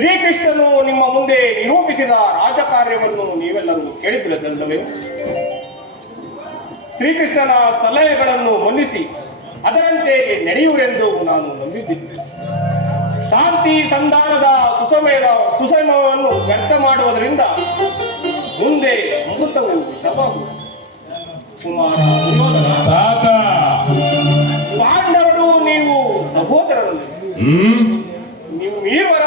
ಶ್ರೀಕೃಷ್ಣನು ನಿಮ್ಮ ಮುಂದೆ ನಿರೂಪಿಸಿದ ರಾಜಕಾರ್ಯವನ್ನು ನೀವೆಲ್ಲರೂ ಕೇಳಿದ್ರಲ್ಲವೇ ಶ್ರೀಕೃಷ್ಣನ ಸಲಹೆಗಳನ್ನು ಮನ್ನಿಸಿ ಅದರಂತೆ ನಡೆಯುವರೆಂದು ನಾನು ನಂಬಿದ್ದೇನೆ. ಶಾಂತಿ ಸಂಧಾನದ ಸುಸಮಯದ ಸುಸಮಯವನ್ನು ವ್ಯರ್ಥ ಮಾಡುವುದರಿಂದ ಮುಂದೆ ಅಮೃತವು ವಿಷವಾಗುವುದು ಕುಮಾರ ಪಾಂಡವರು ನೀವು ಸಹೋದರರಲ್ಲಿ. ಹ್ಮ್? ನೀವು ಈರುವರ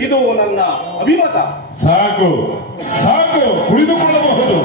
ಇದು ನನ್ನ ಅಭಿಮತ. ಸಾಕು ಸಾಕು ಕುಳಿತುಕೊಳ್ಳಬಹುದು.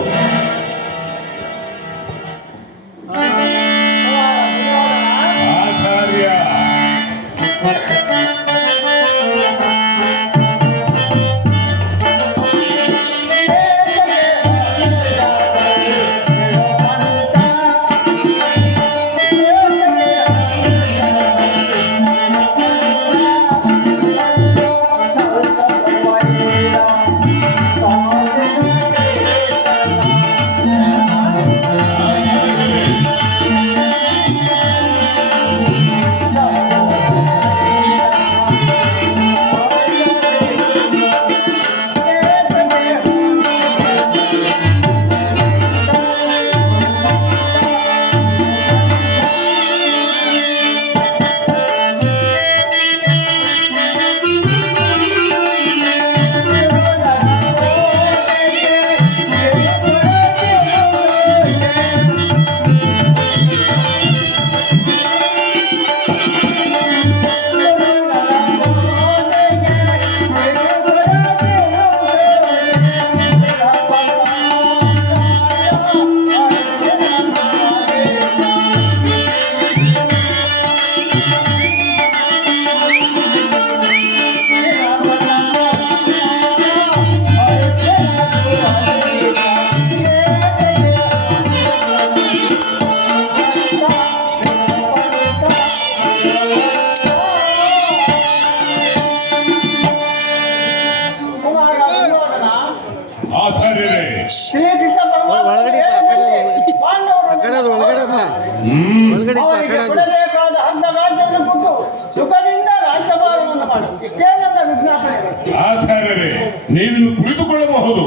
ನೀವಿನ್ನು ಕುಳಿತುಕೊಳ್ಳಬಹುದು.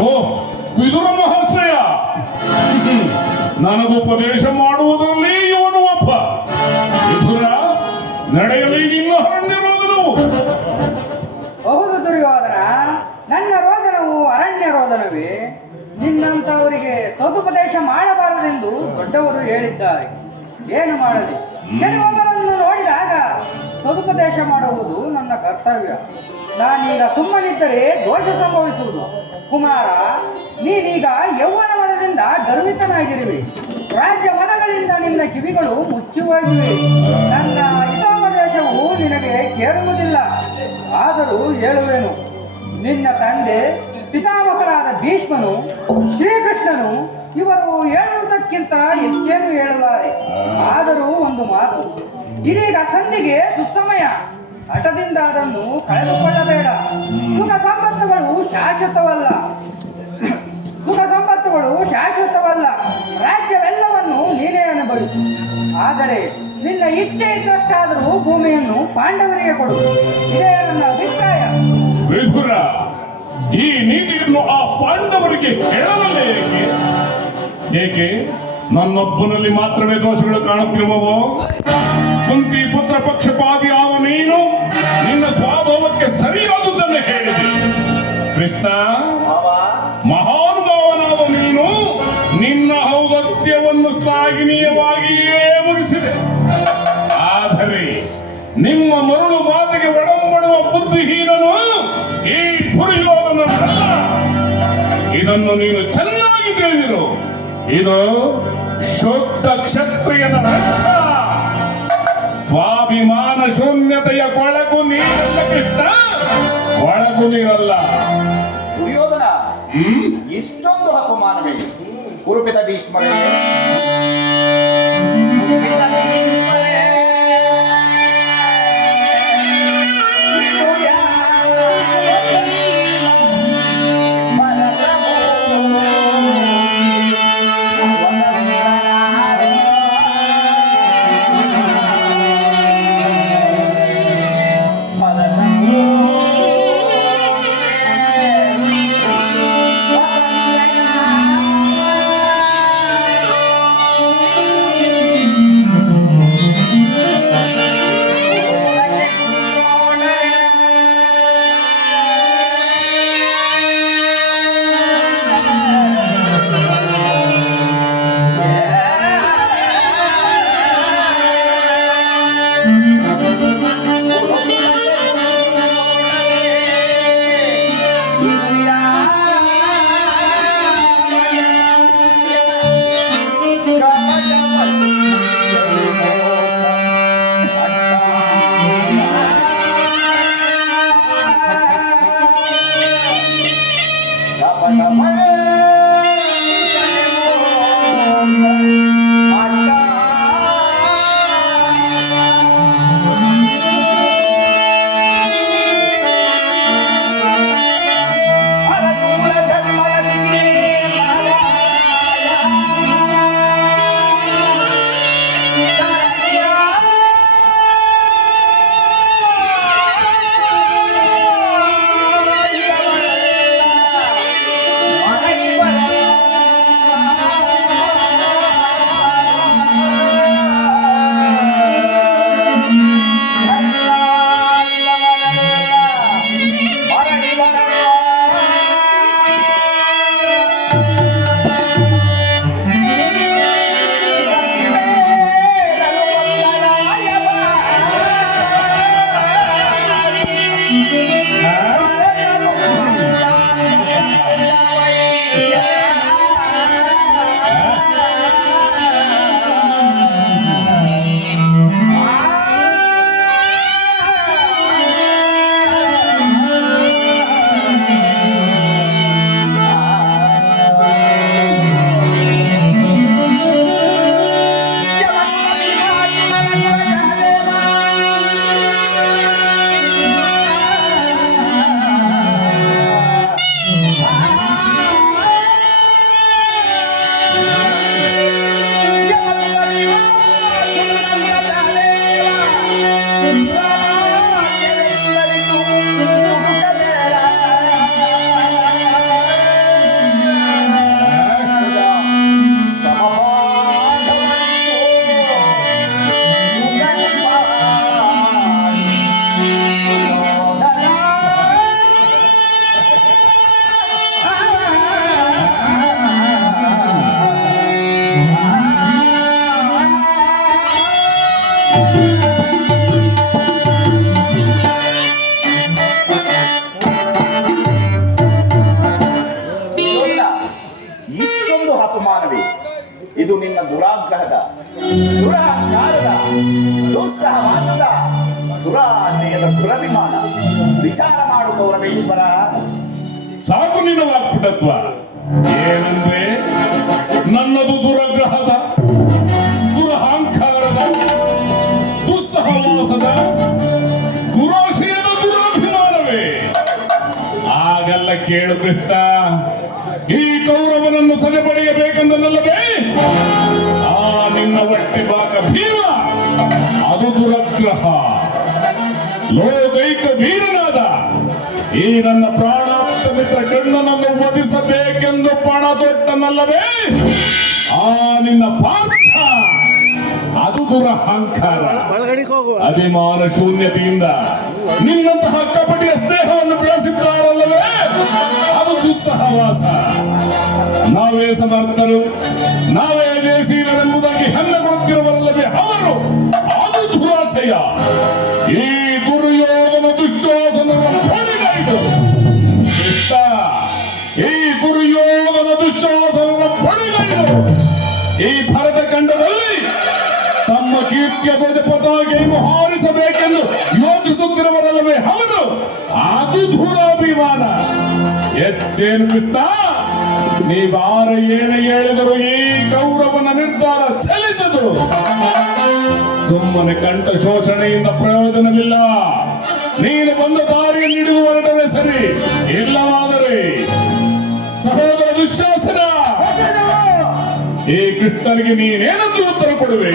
ಓ, ವಿದುರ ಮಹಾಶಯ. ನನಗುಪದೇಶ ಮಾಡುವುದರಲ್ಲಿ ಇವನು ಒಬ್ಬ. ವಿದುರ, ನಡೆಯಲಿ, ನಿನ್ನ ಹರಣ್ಯರೋದನು ಹೌದು ನನ್ನ ರೋದನವು ಅರಣ್ಯ ರೋದನವೇ ನಿನ್ನಂತವರಿಗೆ ಸದುಪದೇಶ ಮಾಡಬಾರದೆಂದು ದೊಡ್ಡವರು ಹೇಳಿದ್ದಾರೆ. ಏನು ಮಾಡಲಿ? ಸದುಪದೇಶ ಮಾಡುವುದು ನನ್ನ ಕರ್ತವ್ಯ. ನಾನೀಗ ಸುಮ್ಮನಿದ್ದರೆ ದೋಷ ಸಂಭವಿಸುವುದು. ಕುಮಾರ, ನೀನೀಗ ಯೌವನ ಮನದಿಂದ ಗರ್ವಿತನಾಗಿರುವೆ. ರಾಜ್ಯ ಮದಗಳಿಂದ ನಿನ್ನ ಕಿವಿಗಳು ಮುಚ್ಚುವಾಗಿವೆ ನನ್ನ ಹಿತೋಪದೇಶವು ನಿನಗೆ ಕೇಳುವುದಿಲ್ಲ. ಆದರೂ ಹೇಳುವೆನು, ನಿನ್ನ ತಂದೆ, ಪಿತಾಮಹರಾದ ಭೀಷ್ಮನು, ಶ್ರೀಕೃಷ್ಣನು ಇವರು ಹೇಳುವುದಕ್ಕಿಂತ ಹೆಚ್ಚೇನು ಹೇಳಲಾರೆ ಆದರೂ ಒಂದು ಮಾತು ಇದೀಗ ಸಂಧಿಗೆ ಸುಸಮಯ. ಹಠದಿಂದ ಅದನ್ನು ಕಳೆದುಕೊಳ್ಳಬೇಡ. ಸುಖ ಸಂಪತ್ತುಗಳು ಶಾಶ್ವತವಲ್ಲ. ಸುಖ ಸಂಪತ್ತುಗಳು ಶಾಶ್ವತವಲ್ಲ. ರಾಜ್ಯವೆಲ್ಲವನ್ನು ನೀನೇ ಅನುಭವಿಸು. ಆದರೆ ನಿನ್ನ ಇಚ್ಛೆ ಇದ್ದಷ್ಟಾದರೂ ಭೂಮಿಯನ್ನು ಪಾಂಡವರಿಗೆ ಕೊಡು. ಇದೇ ನನ್ನ ಅಭಿಪ್ರಾಯ. ಈ ನೀತಿಯನ್ನು ಆ ಪಾಂಡವರಿಗೆ ಹೇಳಲೇ ಏಕೆ? ಏಕೆ? ನನ್ನೊಬ್ಬನಲ್ಲಿ ಮಾತ್ರವೇ ದೋಷಗಳು ಕಾಣುತ್ತಿರುವವು? ಕುಂತಿ ಪುತ್ರ ಪಕ್ಷಪಾತಿ ಆದ ನೀನು? ನಿನ್ನ ಸ್ವಭಾವಕ್ಕೆ ಸರಿಯಾದುದನ್ನು ಹೇಳಿದೆ. ಕೃಷ್ಣ ಮಹಾನುಭಾವನಾದ ನೀನು ನಿನ್ನ ಔಗತ್ಯವನ್ನು ಶ್ಲಾಘನೀಯವಾಗಿಯೇ ಮುಗಿಸಿದೆ. ಆದರೆ ನಿಮ್ಮ ಮರಳು ಮಾತಿಗೆ ಒಡಂಬಡುವ ಬುದ್ಧಿಹೀನನು ಈ ದುರ್ಯೋಧನನಲ್ಲ ಇದನ್ನು ನೀನು ಚೆನ್ನಾಗಿ ತಿಳಿದಿರು. ಇದು ಶುದ್ಧ ಕ್ಷತ್ರಿಯನ ರಕ್ತ ಸ್ವಾಭಿಮಾನ ಶೂನ್ಯತೆಯ ಕೊಳಕು ನೀರಲ್ಲ ಕೃಷ್ಣ. ಕೊಳಕು ನೀರಲ್ಲ. ದುರ್ಯೋಧನ ಇಷ್ಟೊಂದು ಅಪಮಾನವೇ. ಕುರುಪಿತ ಭೀಷ್ಮರೇ, ವಾಕ್ಪಟತ್ವ ಏನಂದ್ರೆ, ನನ್ನದು ದುರಗ್ರಹದ, ದುರಹಂಕಾರದ, ದುಸ್ಸಹವಾಸದ, ದುರಾಶಯದ ದುರಾಭಿಮಾನವೇ. ಆಗಲ್ಲ ಕೇಳು ಕೃಷ್ಣ. ಈ ಕೌರವನನ್ನು ಸದೆಪಡೆಯಬೇಕೆಂದಲ್ಲವೇ ಆ ನಿನ್ನ ಹೊಟ್ಟೆ ಬಾಕ ಭೀಮ, ಅದು ದುರಗ್ರಹ. ಲೋಕೈಕ ವೀರನಾದ ಈ ನನ್ನ ಪ್ರಾಣಾಪ್ತ ಮಿತ್ರ ಗಂಡನನ್ನು ವಧಿಸಬೇಕೆಂದು ಪಣ ತೊಟ್ಟನಲ್ಲವೇ ಆ ನಿನ್ನ ಪಾರ್ಥ. ಅದು ದುರಹಂಕಾರ ಅಭಿಮಾನ ಶೂನ್ಯತೆಯಿಂದ ನಿನ್ನಂತಹ ಕಪಟಿಯ ಸ್ನೇಹವನ್ನು ಬೆಳೆಸಿದ್ದಾರಲ್ಲವೇ? ಅದು ದುಸ್ಸಹವಾಸ. ನಾವೇ ಸಮರ್ಥರು ನಾವೇ ದೇಶೀಯರೆಂಬುದಾಗಿ ಹೆಮ್ಮೆ ಕೊಡುತ್ತಿರುವಲ್ಲವೇ ಅವರು? ಅದು ದುರಾಶಯ. ಈ ತಮ್ಮ ಕೀರ್ತಿಯ ಧ್ವಜ ಪತಾಕೆಯನ್ನು ಹಾರಿಸಬೇಕೆಂದು ಯೋಚಿಸುತ್ತಿರುವರಲ್ಲವೇ ಅವರು? ಅದು ದೂರಾಭಿಮಾನ ಹೆಚ್ಚೇನು ಬಿತ್ತ ನೀವಾರ ಏನೇ ಹೇಳಿದರು ಈ ಗೌರವನ ನಿರ್ಧಾರ ಚಲಿಸದು. ಸುಮ್ಮನೆ ಕಂಠ ಶೋಷಣೆಯಿಂದ ಪ್ರಯೋಜನವಿಲ್ಲ. ನೀನು ಬಂದ ಹಿಡಿದು ಹೊರಟರೆ ಸರಿ. ಇಲ್ಲವಾದರೆ ಸಹೋದರ ದುಶ್ಯಾಸನ ಈ ಕೃಷ್ಣನಿಗೆ ನೀನೇನಂದು ಉತ್ತರ ಕೊಡುವೆ?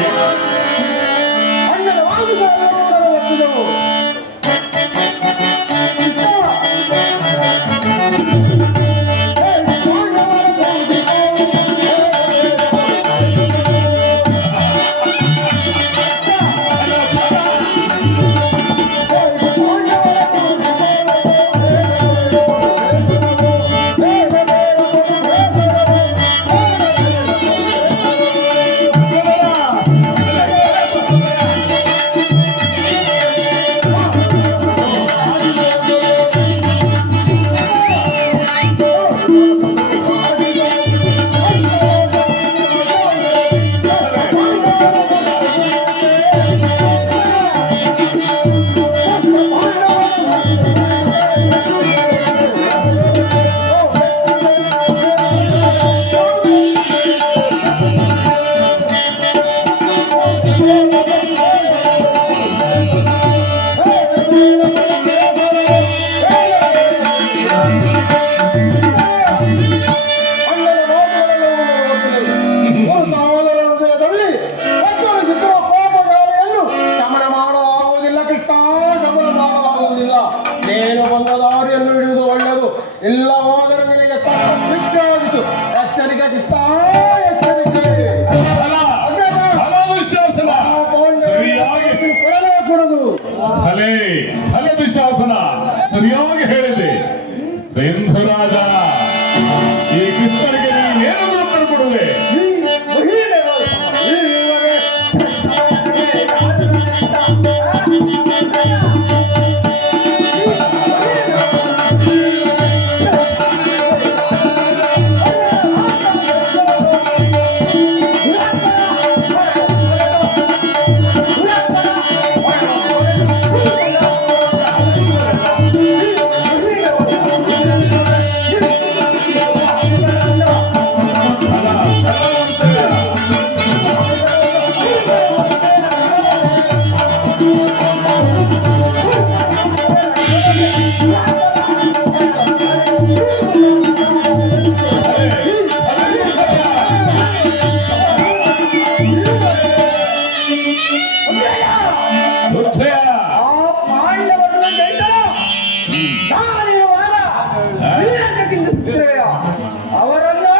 ಅವರನ್ನು?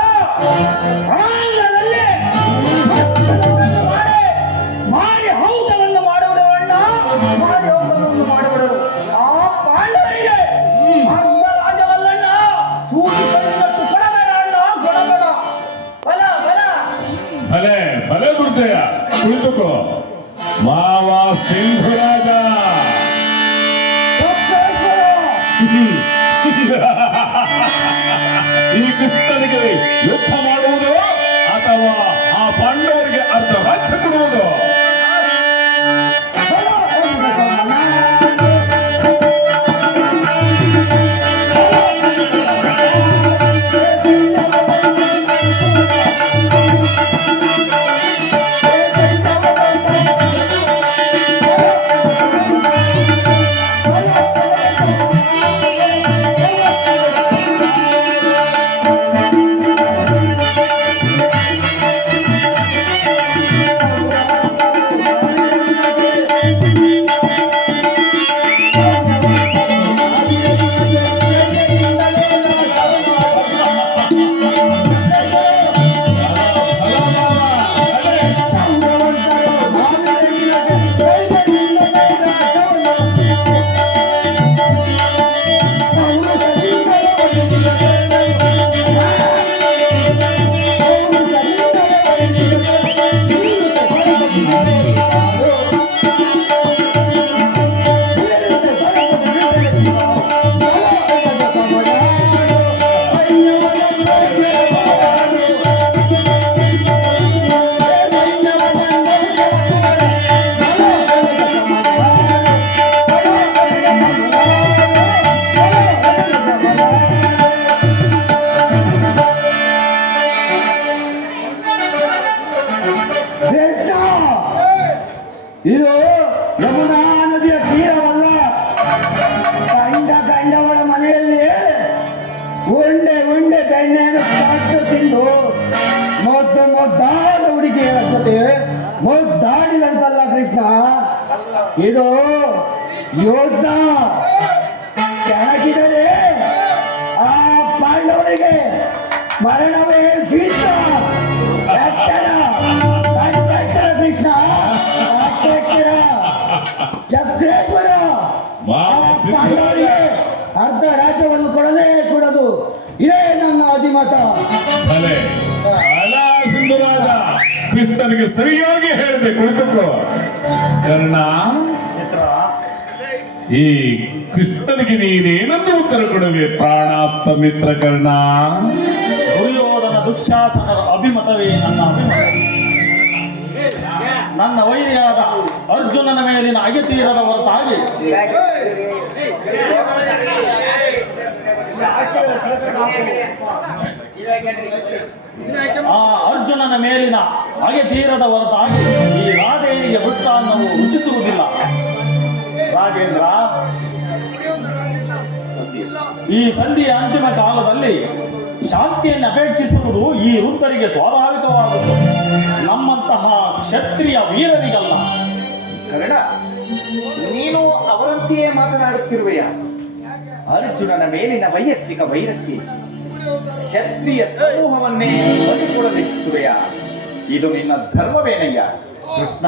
ಈ ಯುದ್ಧ ಮಾಡುವುದು ಅಧಿಮತ ಭಲೆ. ಅಲ ಸಿಂಧುರಾಜ ಕೃಷ್ಣನಿಗೆ ಸರಿಯಾಗಿ ಹೇಳಿದೆ ಕುಳಿತುಕೋ. ಕರ್ಣ ಈ ಕೃಷ್ಣನಿಗೆ ನೀನೇನಂತ ಉತ್ತರ ಕೊಡುವೆ? ಪ್ರಾಣಾಪ್ತ ಮಿತ್ರ ಕರ್ಣ. ದುರ್ಯೋಧನ ದುಃಶಾಸನರ ಅಭಿಮತವೇ ನನ್ನ ನನ್ನ ವೈರಿಯಾದ ಅರ್ಜುನನ ಮೇಲಿನ ಅಗೆತೀರದ ಹೊರತಾಗಿ. ಆ ಅರ್ಜುನನ ಮೇಲಿನ ಅಗೆತೀರದ ಹೊರತಾಗಿ ಈ ರಾಧೇನಿಗೆ ಮೃಷ್ಟಾನ್ನವು ರುಚಿಸುವುದಿಲ್ಲ. ರಾಜೇಂದ್ರ, ಈ ಸಂಧಿಯ ಅಂತಿಮ ಕಾಲದಲ್ಲಿ ಶಾಂತಿಯನ್ನು ಅಪೇಕ್ಷಿಸುವುದು ಈ ವೃದ್ಧರಿಗೆ ಸ್ವಾಭಾವಿಕವಾದದ್ದು. ನಮ್ಮಂತಹ ಕ್ಷತ್ರಿಯ ವೀರರಿಗಲ್ಲ. ಕರ್ಣ ನೀನು ಅವರಂತೆಯೇ ಮಾತನಾಡುತ್ತಿರುವೆಯ? ಅರ್ಜುನನ ಮೇಲಿನ ವೈಯಕ್ತಿಕ ವೈರಕ್ಕೆ ಕ್ಷತ್ರಿಯ ಸಮೂಹವನ್ನೇ ಬದುಕೊಡಲಿಚ್ಛಿಸುವೆಯ ಇದು ನಿನ್ನ ಧರ್ಮವೇನಯ್ಯ? ಕೃಷ್ಣ?